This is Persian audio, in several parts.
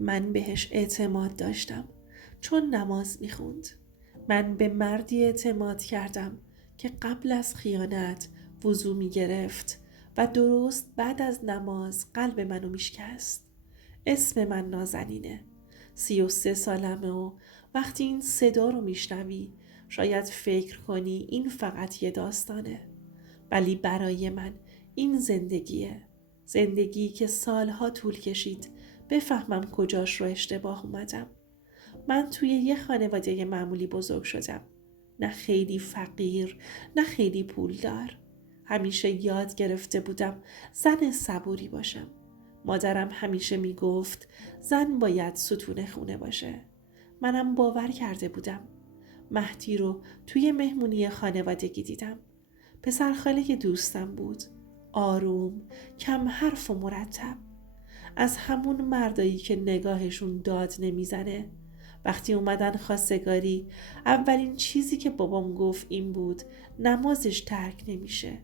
من بهش اعتماد داشتم چون نماز میخوند. من به مردی اعتماد کردم که قبل از خیانت وضو میگرفت و درست بعد از نماز قلب منو میشکست. اسم من نازنینه. 33 سالمه و وقتی این صدا رو میشنوی شاید فکر کنی این فقط یه داستانه. ولی برای من این زندگیه. زندگی که سالها طول کشید بفهمم کجاش رو اشتباه اومدم. من توی یه خانواده معمولی بزرگ شدم. نه خیلی فقیر، نه خیلی پولدار. همیشه یاد گرفته بودم زن صبوری باشم. مادرم همیشه میگفت زن باید ستون خونه باشه. منم باور کرده بودم. مهدی رو توی مهمونی خانوادگی دیدم. پسرخاله دوستم بود. آروم، کم حرف و مرتب. از همون مردایی که نگاهشون داد نمیزنه. وقتی اومدن خواستگاری اولین چیزی که بابام گفت این بود نمازش ترک نمیشه.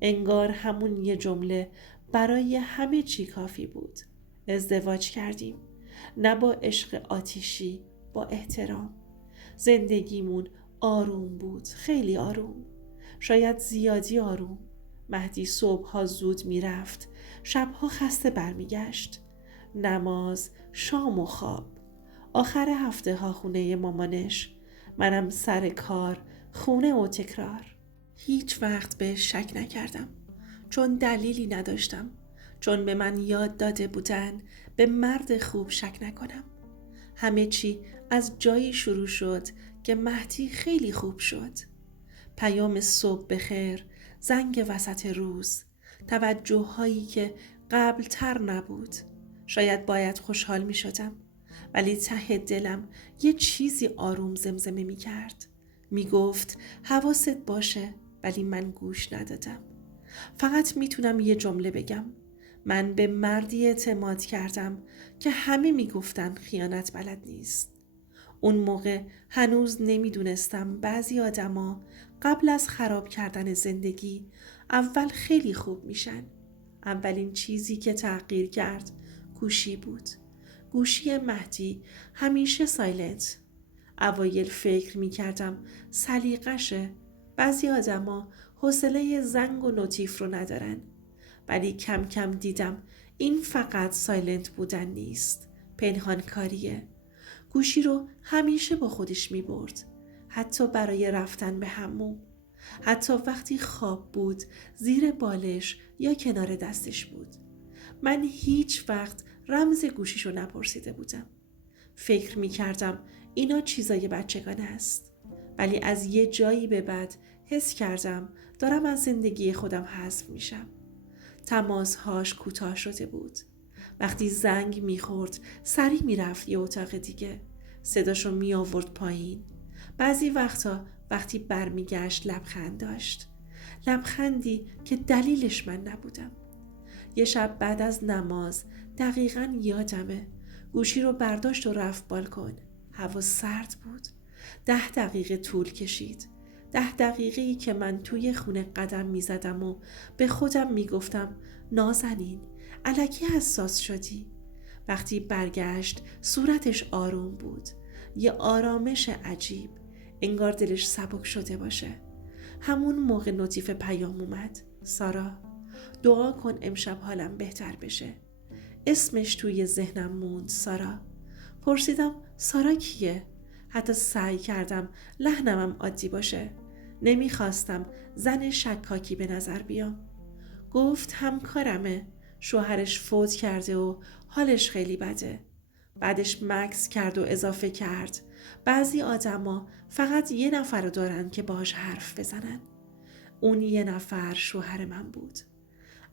انگار همون یه جمله برای همه چی کافی بود. ازدواج کردیم. نه با عشق آتیشی، با احترام. زندگیمون آروم بود، خیلی آروم. شاید زیادی آروم. مهدی صبحها زود میرفت، شبها خسته برمیگشت. نماز، شام و خواب. آخر هفته ها خونه مامانش. منم سر کار، خونه و تکرار. هیچ وقت به شک نکردم چون دلیلی نداشتم. چون به من یاد داده بودن به مرد خوب شک نکنم. همه چی از جایی شروع شد که مهدی خیلی خوب شد. پیام صبح بخیر، زنگ وسط روز، توجه هایی که قبل تر نبود. شاید باید خوشحال می شدم ولی ته دلم یه چیزی آروم زمزمه می کرد. می گفت حواست باشه ولی من گوش ندادم. فقط میتونم یه جمله بگم. من به مردی اعتماد کردم که همه میگفتن خیانت بلد نیست. اون موقع هنوز نمیدونستم بعضی آدما قبل از خراب کردن زندگی اول خیلی خوب میشن. اولین چیزی که تغییر کرد گوشی بود. گوشی مهدی همیشه سایلنت. اوایل فکر میکردم سلیقشه. بعضی آدما حوصله زنگ و نوتیف رو ندارن. ولی کم کم دیدم این فقط سایلنت بودن نیست. پنهان کاریه. گوشی رو همیشه با خودش می برد. حتی برای رفتن به حموم. حتی وقتی خواب بود زیر بالش یا کنار دستش بود. من هیچ وقت رمز گوشیشو نپرسیده بودم. فکر می کردم اینا چیزای بچگانه است. ولی از یه جایی به بعد حس کردم دارم از زندگی خودم حذف میشم. تماسهاش کوتاه شده بود. وقتی زنگ میخورد سری میرفت یه اتاق دیگه. صداشو می آورد پایین. بعضی وقتا وقتی برمیگشت لبخند داشت. لبخندی که دلیلش من نبودم. یه شب بعد از نماز دقیقاً یادمه گوشی رو برداشت و رفت بالکن. هوا سرد بود. 10 دقیقه طول کشید. 10 دقیقه‌ای که من توی خونه قدم می زدم و به خودم می گفتم نازنین الکی حساس شدی. وقتی برگشت صورتش آروم بود. یه آرامش عجیب. انگار دلش سبک شده باشه. همون موقع نوتیف پیام اومد. سارا دعا کن امشب حالم بهتر بشه. اسمش توی ذهنم موند. سارا. پرسیدم سارا کیه؟ حتی سعی کردم لحنمم عادی باشه. نمیخواستم زن شکاکی به نظر بیام. گفت همکارمه. شوهرش فوت کرده و حالش خیلی بده. بعدش مکث کرد و اضافه کرد بعضی آدما فقط یه نفر رو دارن که باهاش حرف بزنن. اون یه نفر شوهر من بود.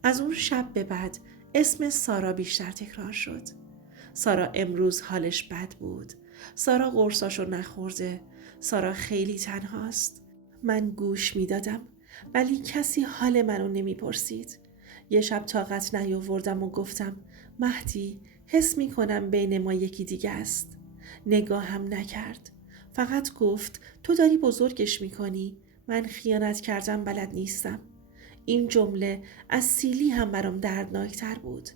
از اون شب به بعد اسم سارا بیشتر تکرار شد. سارا امروز حالش بد بود. سارا قرصاشو نخورده. سارا خیلی تنهاست. من گوش میدادم ولی کسی حال منو نمیپرسید. یه شب طاقت نیاوردم و گفتم مهدی حس میکنم بین ما یکی دیگه است. نگاهم نکرد. فقط گفت تو داری بزرگش میکنی. من خیانت کردم بلد نیستم. این جمله از سیلی هم برام دردناکتر بود.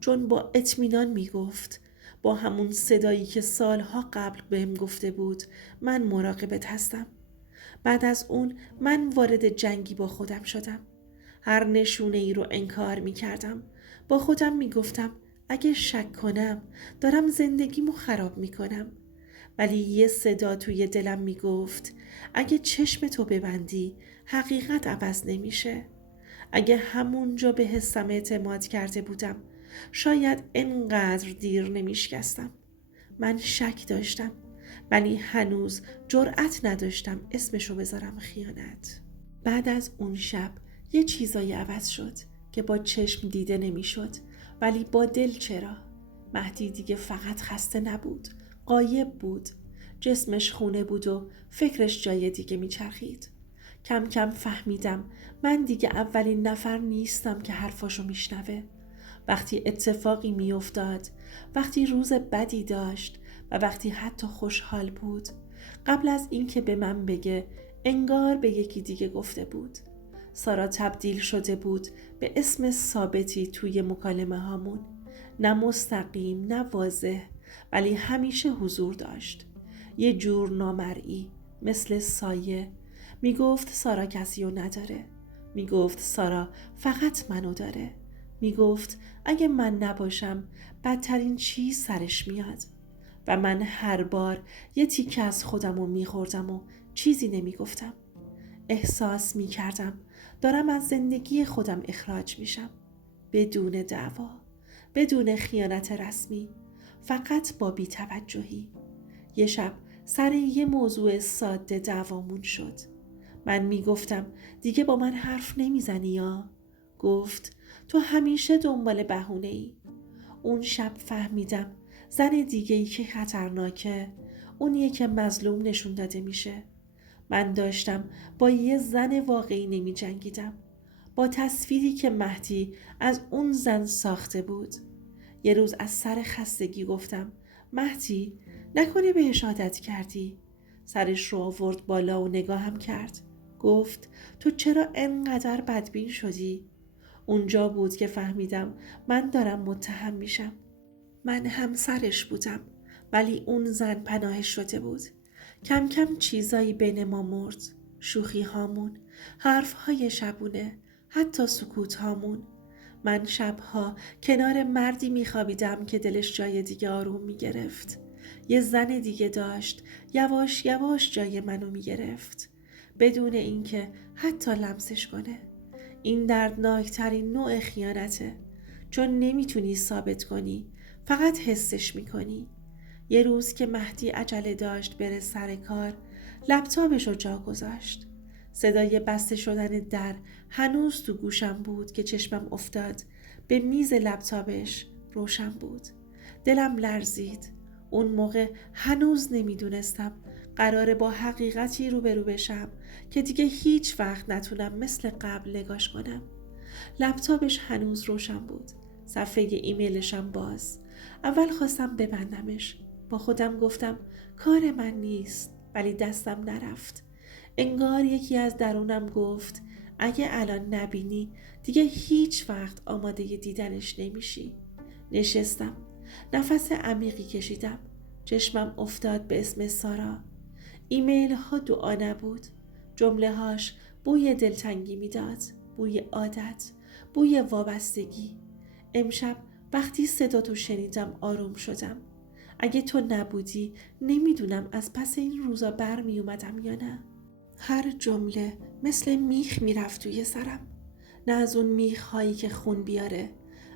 چون با اطمینان میگفت با همون صدایی که سالها قبل بهم گفته بود من مراقبت هستم. بعد از اون من وارد جنگی با خودم شدم. هر نشونه ای رو انکار می کردم. با خودم می گفتم اگه شک کنم دارم زندگیمو خراب می کنم. ولی یه صدا توی دلم می گفت اگه چشم تو ببندی حقیقت عوض نمیشه. اگه همونجا به حسم اعتماد کرده بودم شاید انقدر دیر نمیشکستم. من شک داشتم ولی هنوز جرأت نداشتم اسمشو بذارم خیانت. بعد از اون شب یه چیزایی عوض شد که با چشم دیده نمیشد ولی با دل چرا. مهدی دیگه فقط خسته نبود، غایب بود. جسمش خونه بود و فکرش جای دیگه میچرخید. کم کم فهمیدم من دیگه اولین نفر نیستم که حرفاشو میشنوه. وقتی اتفاقی میافتاد، وقتی روز بدی داشت و وقتی حتی خوشحال بود، قبل از اینکه به من بگه انگار به یکی دیگه گفته بود. سارا تبدیل شده بود به اسم ثابتی توی مکالمه هامون. نه مستقیم نه واضح ولی همیشه حضور داشت. یه جور نامرئی، مثل سایه. میگفت سارا کسی رو نداره. میگفت سارا فقط منو داره. میگفت اگه من نباشم بدترین چیز سرش میاد. و من هر بار یه تیکه از خودم رو میخوردم و چیزی نمیگفتم. احساس میکردم دارم از زندگی خودم اخراج میشم. بدون دعوا، بدون خیانت رسمی، فقط با بی‌توجهی. یه شب سر یه موضوع ساده دعوامون شد. من میگفتم دیگه با من حرف نمیزنی یا؟ گفت تو همیشه دنبال بهونه‌ای. اون شب فهمیدم زن دیگه‌ای که خطرناکه اونیه که مظلوم نشون داده میشه. من داشتم با یه زن واقعی نمی جنگیدم، با تصویری که مهدی از اون زن ساخته بود. یه روز از سر خستگی گفتم مهدی نکنه بهش عادت کردی؟ سرش رو آورد بالا و نگاهم کرد. گفت تو چرا انقدر بدبین شدی؟ اونجا بود که فهمیدم من دارم متهم میشم. من همسرش بودم ولی اون زن پناهش شده بود. کم کم چیزایی بین ما مرد. شوخی هامون، حرف های شبونه، حتی سکوت هامون. من شبها کنار مردی میخوابیدم که دلش جای دیگه آروم میگرفت. یه زن دیگه داشت یواش یواش جای منو میگرفت بدون اینکه حتی لمسش کنه. این دردناکترین نوع خیانته، چون نمیتونی ثابت کنی، فقط حسش میکنی. یه روز که مهدی عجله داشت بره سر کار، لپتاپش رو جا گذاشت. صدای بسته شدن در هنوز تو گوشم بود که چشمم افتاد به میز لپتاپش. روشن بود. دلم لرزید. اون موقع هنوز نمیدونستم قراره با حقیقتی روبرو بشم که دیگه هیچ وقت نتونم مثل قبل نگاش کنم. لپتاپش هنوز روشن بود. صفحه ایمیلشم باز. اول خواستم ببندمش. با خودم گفتم کار من نیست، ولی دستم نرفت. انگار یکی از درونم گفت اگه الان نبینی دیگه هیچ وقت آماده دیدنش نمیشی. نشستم. نفس عمیقی کشیدم. چشمم افتاد به اسم سارا. ایمیل ها دعا نبود. جمله هاش بوی دلتنگی میداد. بوی عادت. بوی وابستگی. امشب وقتی صداتو شنیدم آروم شدم. اگه تو نبودی نمیدونم از پس این روزا برمی اومدم یا نه. هر جمله مثل میخ میرفت توی سرم. نه از اون میخ هایی که خون بیاره،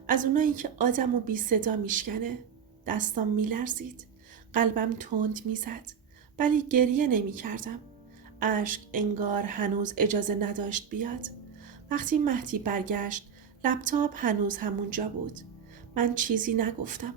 از اونایی که آدمو بی صدا میشکنه. دستام میلرزید. قلبم تند میزد. ولی گریه نمی کردم. اشک انگار هنوز اجازه نداشت بیاد. وقتی مهدی برگشت لپتاپ هنوز همونجا بود. من چیزی نگفتم.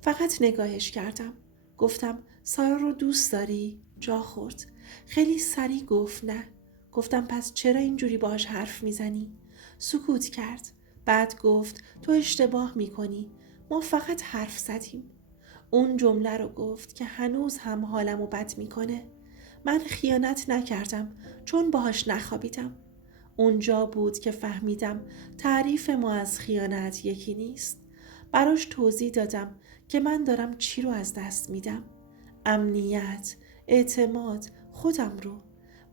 فقط نگاهش کردم. گفتم سارا رو دوست داری؟ جا خورد. خیلی سریع گفت نه. گفتم پس چرا اینجوری باهاش حرف میزنی؟ سکوت کرد. بعد گفت تو اشتباه میکنی. ما فقط حرف زدیم. اون جمله رو گفت که هنوز هم حالمو بد میکنه. من خیانت نکردم چون باهاش نخوابیدم. اونجا بود که فهمیدم تعریف ما از خیانت یکی نیست. براش توضیح دادم که من دارم چی رو از دست میدم؟ امنیت، اعتماد، خودم رو.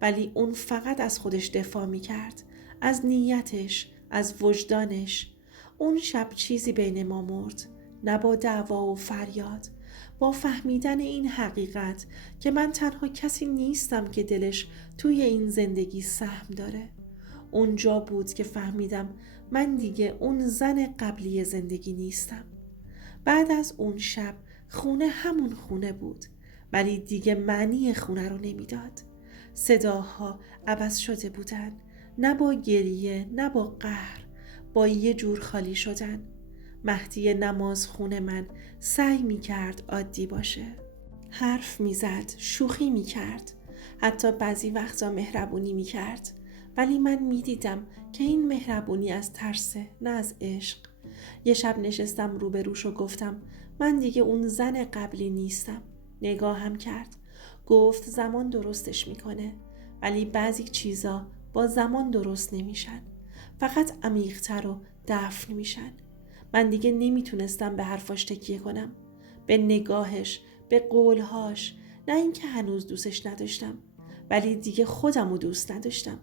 ولی اون فقط از خودش دفاع میکرد، از نیتش، از وجدانش. اون شب چیزی بین ما مرد، نه با دعوا و فریاد، با فهمیدن این حقیقت که من تنها کسی نیستم که دلش توی این زندگی سهم داره. اونجا بود که فهمیدم من دیگه اون زن قبلی زندگی نیستم. بعد از اون شب خونه همون خونه بود، ولی دیگه معنی خونه رو نمیداد. صداها عوض شده بودن، نه با گریه نه با قهر، با یه جور خالی شدن. مهدی نماز خونه من سعی می کرد عادی باشه، حرف می زد، شوخی می کرد، حتی بعضی وقتا مهربونی می کرد. ولی من می دیدم که این مهربونی از ترسه، نه از عشق. یه شب نشستم روبروش و گفتم من دیگه اون زن قبلی نیستم. نگاهم کرد، گفت زمان درستش میکنه، ولی بعضی چیزا با زمان درست نمیشن، فقط عمیق‌تر و دفن میشن. من دیگه نمیتونستم به حرفاش تکیه کنم، به نگاهش، به قولهاش. نه اینکه هنوز دوستش نداشتم، ولی دیگه خودمو دوست نداشتم.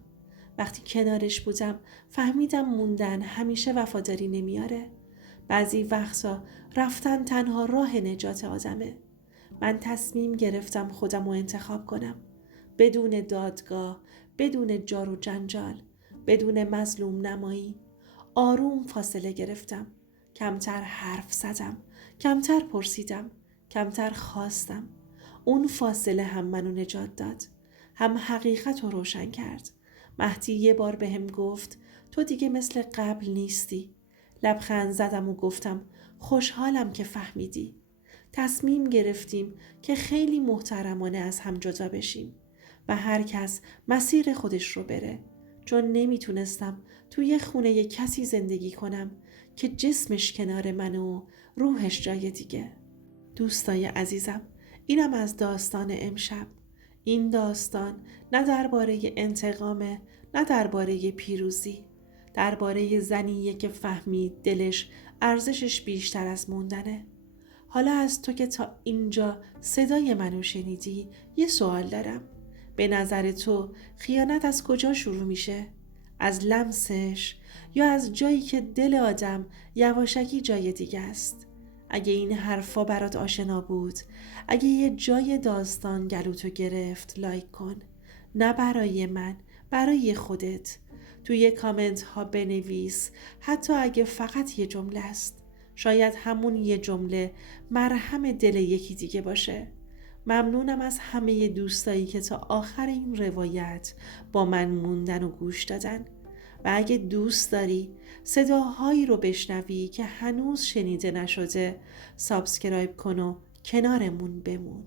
وقتی کنارش بودم فهمیدم موندن همیشه وفاداری نمیاره. بعضی وقتا رفتن تنها راه نجات آدمه. من تصمیم گرفتم خودم رو انتخاب کنم، بدون دادگاه، بدون جار و جنجال، بدون مظلوم نمایی. آروم فاصله گرفتم، کمتر حرف زدم، کمتر پرسیدم، کمتر خواستم. اون فاصله هم منو نجات داد، هم حقیقت رو روشن کرد. مهدی یه بار بهم گفت تو دیگه مثل قبل نیستی. لبخند زدم و گفتم خوشحالم که فهمیدی. تصمیم گرفتیم که خیلی محترمانه از هم جدا بشیم و هر کس مسیر خودش رو بره، چون نمیتونستم توی خونه کسی زندگی کنم که جسمش کنار من و روحش جای دیگه. دوستای عزیزم، اینم از داستان امشب. این داستان نه درباره انتقامه، نه درباره پیروزی، درباره زنیه که فهمید دلش ارزشش بیشتر از موندنه. حالا از تو که تا اینجا صدای منو شنیدی یه سوال دارم. به نظر تو خیانت از کجا شروع میشه؟ از لمسش یا از جایی که دل آدم یواشکی جای دیگه است؟ اگه این حرفا برات آشنا بود، اگه یه جای داستان گلوتو گرفت، لایک کن. نه برای من، برای خودت. توی کامنت ها بنویس، حتی اگه فقط یه جمله است. شاید همون یه جمله مرهم دل یکی دیگه باشه. ممنونم از همه دوستایی که تا آخر این روایت با من موندن و گوش دادن. و اگه دوست داری صداهایی رو بشنوی که هنوز شنیده نشده، سابسکرایب کن و کنارمون بمون.